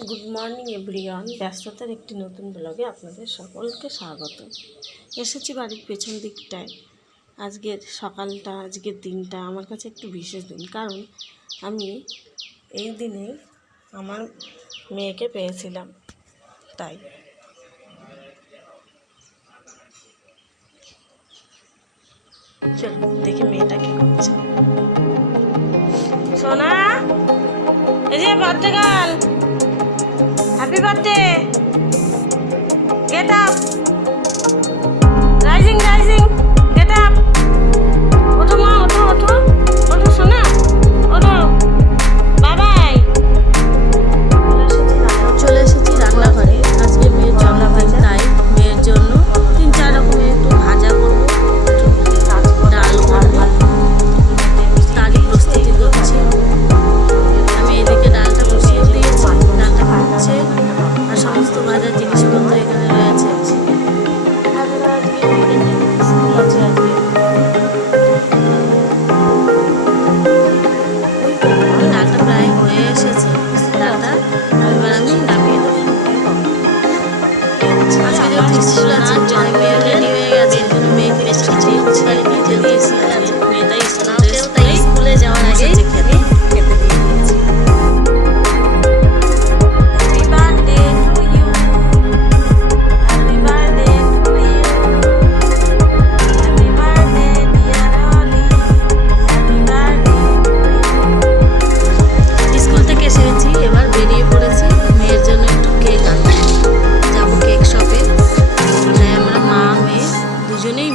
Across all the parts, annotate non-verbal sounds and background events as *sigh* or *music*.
Good morning, everyone. ব্যস্ততার একটি নতুন ব্লগে আপনাদের সকলকে স্বাগত। এসেছি বাড়ির পেছন দিকটায়। আজকের সকালটা, আজকের দিনটা আমার কাছে একটু বিশেষ দিন। কারণ আমি এই দিনে আমার মেয়েকে পেয়েছিলাম। তাই। চলুন দেখি মেয়েটা কি করছে। সোনা, এই যে girl happy birthday get up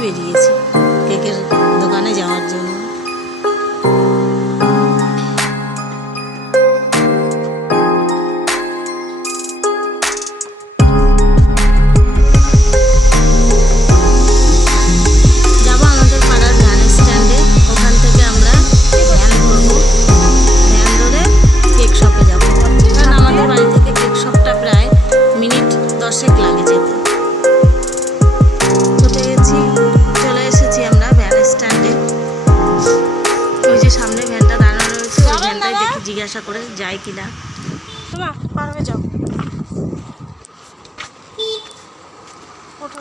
বেরিয়েছি কেকের দোকানে যাওয়ার জন্য। করে যায় কিনা। তোমা পারবে যাও। ওঠো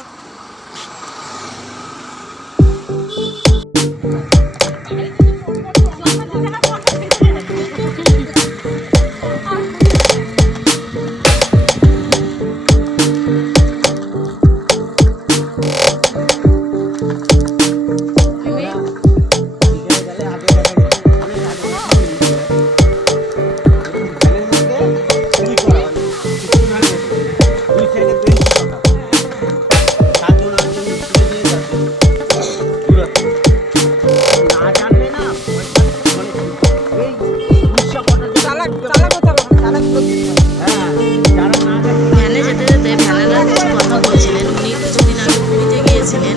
ভ্যানে যেতে যেতে ভ্যানেলা কিছু কথা বলছিলেন উনি কিছুদিন আগে পুরীতে গিয়েছিলেন।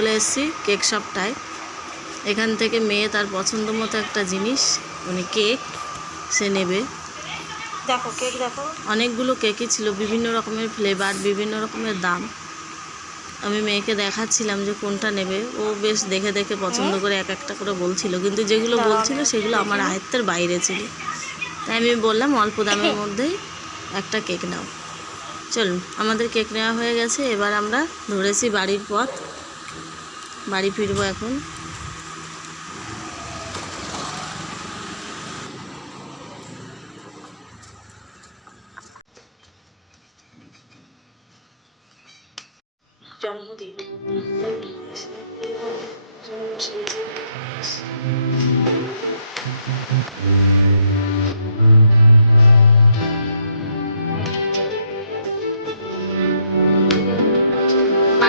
চলে এসেছি কেক শপটায়। এখান থেকে মেয়ে তার পছন্দ মতো একটা জিনিস মানে কেক সে নেবে। দেখো কেক দেখো। অনেকগুলো কেকই ছিল বিভিন্ন রকমের ফ্লেভার বিভিন্ন রকমের দাম। আমি মেয়েকে দেখাচ্ছিলাম যে কোনটা নেবে। ও বেশ দেখে দেখে পছন্দ করে এক একটা করে বলছিল কিন্তু যেগুলো বলছিল সেগুলো আমার আয়ত্তের বাইরে ছিল। তাই আমি বললাম অল্প দামের *coughs* মধ্যেই একটা কেক নাও। চলুন আমাদের কেক নেওয়া হয়ে গেছে। এবার আমরা ধরেছি বাড়ির পথ। বাড়ি ফিরবো এখন। জন্মদিন।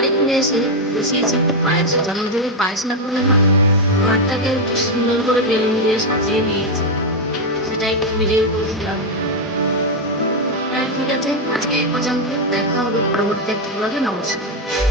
বাড়ি ফিরে এসে বসিয়েছি পায়েস জন্মদিনে পায়েস না করলে না, ঘরটাকে একটু সুন্দর করে বেলুন দিয়ে সাজিয়ে নিয়েছি সেটা একটু ভিডিও করছিলাম। ঠিক আছে, আজকে এই পর্যন্ত। দেখা হবে পরবর্তী একটা ব্লগে নমস্কার।